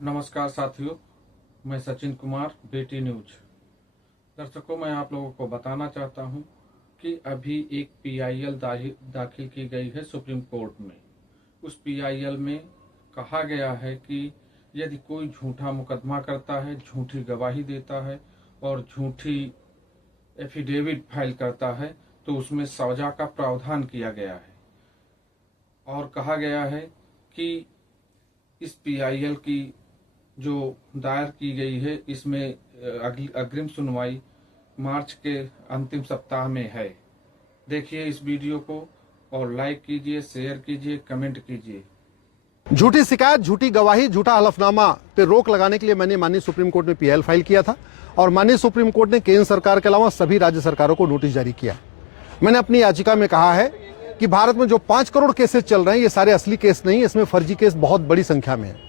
नमस्कार साथियों, मैं सचिन कुमार, बेटी न्यूज। दर्शकों, मैं आप लोगों को बताना चाहता हूं कि अभी एक पीआईएल दाखिल की गई है सुप्रीम कोर्ट में। उस पीआईएल में कहा गया है कि यदि कोई झूठा मुकदमा करता है, झूठी गवाही देता है और झूठी एफिडेविट फाइल करता है तो उसमें सजा का प्रावधान किया गया है। और कहा गया है कि इस पीआईएल की जो दायर की गई है, इसमें अग्रिम सुनवाई मार्च के अंतिम सप्ताह में है। देखिए इस वीडियो को और लाइक कीजिए, शेयर कीजिए, कमेंट कीजिए। झूठी शिकायत, झूठी गवाही, झूठा हलफनामा पे रोक लगाने के लिए मैंने माननीय सुप्रीम कोर्ट में पीआईएल फाइल किया था और माननीय सुप्रीम कोर्ट ने केंद्र सरकार के अलावा सभी राज्य सरकारों को नोटिस जारी किया। मैंने अपनी याचिका में कहा है कि भारत में जो 5 करोड़ केसेस चल रहे हैं, ये सारे असली केस नहीं, इसमें फर्जी केस बहुत बड़ी संख्या में है।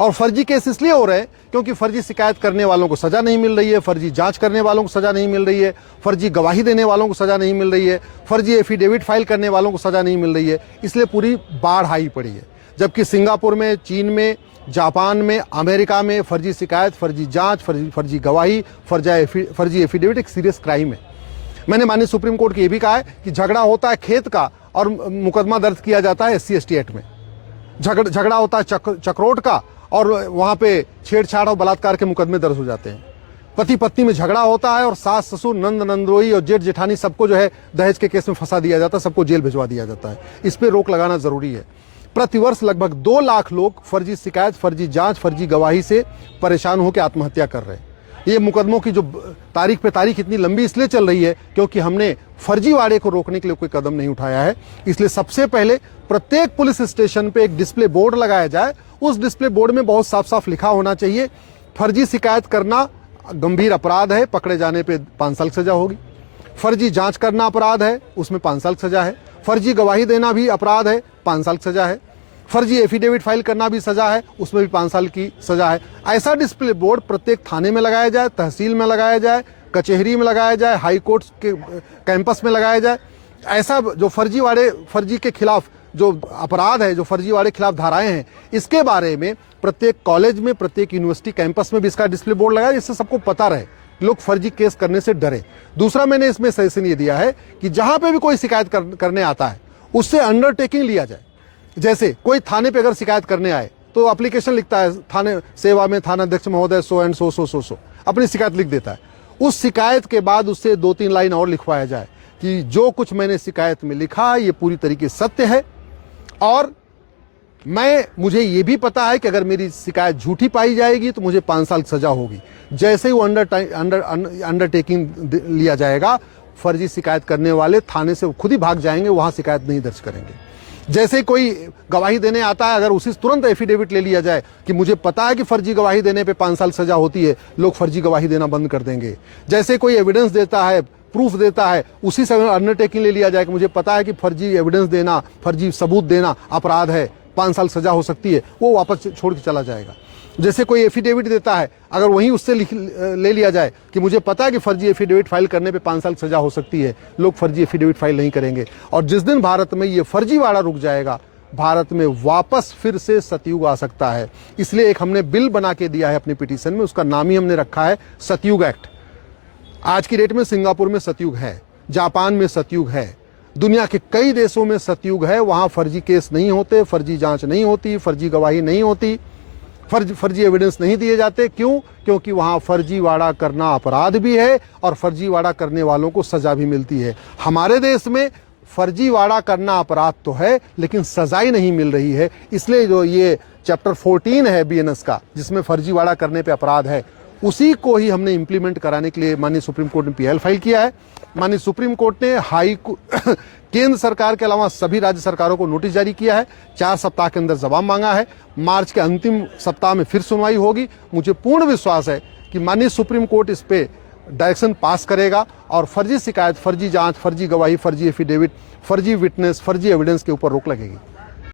और फर्जी केस इसलिए हो रहे हैं क्योंकि फर्जी शिकायत करने वालों को सजा नहीं मिल रही है, फर्जी जांच करने वालों को सजा नहीं मिल रही है, फर्जी गवाही देने वालों को सजा नहीं मिल रही है, फर्जी एफिडेविट फाइल करने वालों को सजा नहीं मिल रही है। इसलिए पूरी बाढ़ आई पड़ी है। जबकि सिंगापुर में, चीन में, जापान में, अमेरिका में फर्जी शिकायत, फर्जी जांच, फर्जी गवाही, फर्जी एफिडेविट एक सीरियस क्राइम है। मैंने माननीय सुप्रीम कोर्ट को यह भी कहा है कि झगड़ा होता है खेत का और मुकदमा दर्ज किया जाता है SC/ST एक्ट में। झगड़ा होता है चक्रोट का और वहां पे छेड़छाड़ और बलात्कार के मुकदमे दर्ज हो जाते हैं। पति पत्नी में झगड़ा होता है और सास ससुर, नंद नंदोई और जेठ जेठानी सबको जो है दहेज के केस में फंसा दिया जाता है, सबको जेल भिजवा दिया जाता है। इस पे रोक लगाना जरूरी है। प्रतिवर्ष लगभग 2 लाख लोग फर्जी शिकायत, फर्जी जांच, फर्जी गवाही से परेशान होकर आत्महत्या कर रहे हैं। ये मुकदमों की जो तारीख पे तारीख इतनी लंबी इसलिए चल रही है क्योंकि हमने फर्जीवाड़े को रोकने के लिए कोई कदम नहीं उठाया है। इसलिए सबसे पहले प्रत्येक पुलिस स्टेशन पे एक डिस्प्ले बोर्ड लगाया जाए। उस डिस्प्ले बोर्ड में बहुत साफ साफ लिखा होना चाहिए, फर्जी शिकायत करना गंभीर अपराध है, पकड़े जाने पे 5 साल की सजा होगी। फर्जी जांच करना अपराध है, उसमें 5 साल की सजा है। फर्जी गवाही देना भी अपराध है, 5 साल की सजा है। फर्जी एफिडेविट फाइल करना भी सजा है, उसमें भी 5 साल की सजा है। ऐसा डिस्प्ले बोर्ड प्रत्येक थाने में लगाया जाए, तहसील में लगाया जाए, कचहरी में लगाया जाए, हाई कोर्ट के कैंपस में लगाया जाए। ऐसा जो फर्जी के खिलाफ जो अपराध है, जो फर्जीवाड़े खिलाफ धाराएं हैं, इसके बारे में प्रत्येक कॉलेज में, प्रत्येक यूनिवर्सिटी कैंपस में भी इसका डिस्प्ले बोर्ड लगाया, जिससे सबको पता रहे, लोग फर्जी केस करने से डरे। दूसरा, मैंने इसमें सजेशन ये दिया है कि जहां पे भी कोई शिकायत करने आता है उससे अंडरटेकिंग लिया जाए। जैसे कोई थाने पे अगर शिकायत करने आए तो एप्लीकेशन लिखता है, थाने सेवा में थानाध्यक्ष महोदय सो एंड सो अपनी शिकायत लिख देता है। उस शिकायत के बाद उससे 2-3 लाइन और लिखवाया जाए कि जो कुछ मैंने शिकायत में लिखा ये पूरी तरीके से सत्य है और मुझे ये भी पता है कि अगर मेरी शिकायत झूठी पाई जाएगी तो मुझे 5 साल की सजा होगी। जैसे ही वो अंडरटेकिंग लिया जाएगा, फर्जी शिकायत करने वाले थाने से खुद ही भाग जाएंगे, वहां शिकायत नहीं दर्ज करेंगे। जैसे ही कोई गवाही देने आता है, अगर उसी तुरंत एफिडेविट ले लिया जाए कि मुझे पता है कि फर्जी गवाही देने पे 5 साल सजा होती है, लोग फर्जी गवाही देना बंद कर देंगे। जैसे कोई एविडेंस देता है, प्रूफ देता है, उसी से अंडरटेकिंग ले लिया जाए कि मुझे पता है कि फर्जी एविडेंस देना, फर्जी सबूत देना अपराध है, 5 साल सजा हो सकती है, वो वापस छोड़ के चला जाएगा। जैसे कोई एफिडेविट देता है, अगर वहीं उससे ले लिया जाए कि मुझे पता है कि फर्जी एफिडेविट फाइल करने पे 5 साल सजा हो सकती है, लोग फर्जी एफिडेविट फाइल नहीं करेंगे। और जिस दिन भारत में ये फर्जीवाड़ा रुक जाएगा, भारत में वापस फिर से सतयुग आ सकता है। इसलिए एक हमने बिल बना के दिया है अपनी पिटीशन में, उसका नाम ही हमने रखा है सतयुग एक्ट। आज की डेट में सिंगापुर में सतयुग है, जापान में सतयुग है, दुनिया के कई देशों में सतयुग है। वहां फर्जी केस नहीं होते, फर्जी जांच नहीं होती, फर्जी गवाही नहीं होती, फर्जी एविडेंस नहीं दिए जाते। क्यों? क्योंकि वहां फर्जीवाड़ा करना अपराध भी है और फर्जीवाड़ा करने वालों को सजा भी मिलती है। हमारे देश में फर्जीवाड़ा करना अपराध तो है लेकिन सजाई नहीं मिल रही है। इसलिए जो ये चैप्टर 14 है BNS का, जिसमें फर्जीवाड़ा करने पे अपराध है, उसी को ही हमने इंप्लीमेंट कराने के लिए माननीय सुप्रीम कोर्ट में पीआईएल फाइल किया है। माननीय सुप्रीम कोर्ट ने केंद्र सरकार के अलावा सभी राज्य सरकारों को नोटिस जारी किया है, 4 सप्ताह के अंदर जवाब मांगा है। मार्च के अंतिम सप्ताह में फिर सुनवाई होगी। मुझे पूर्ण विश्वास है कि माननीय सुप्रीम कोर्ट इस पे डायरेक्शन पास करेगा और फर्जी शिकायत, फर्जी जांच, फर्जी गवाही, फर्जी एफिडेविट, फर्जी विटनेस, फर्जी एविडेंस के ऊपर रोक लगेगी।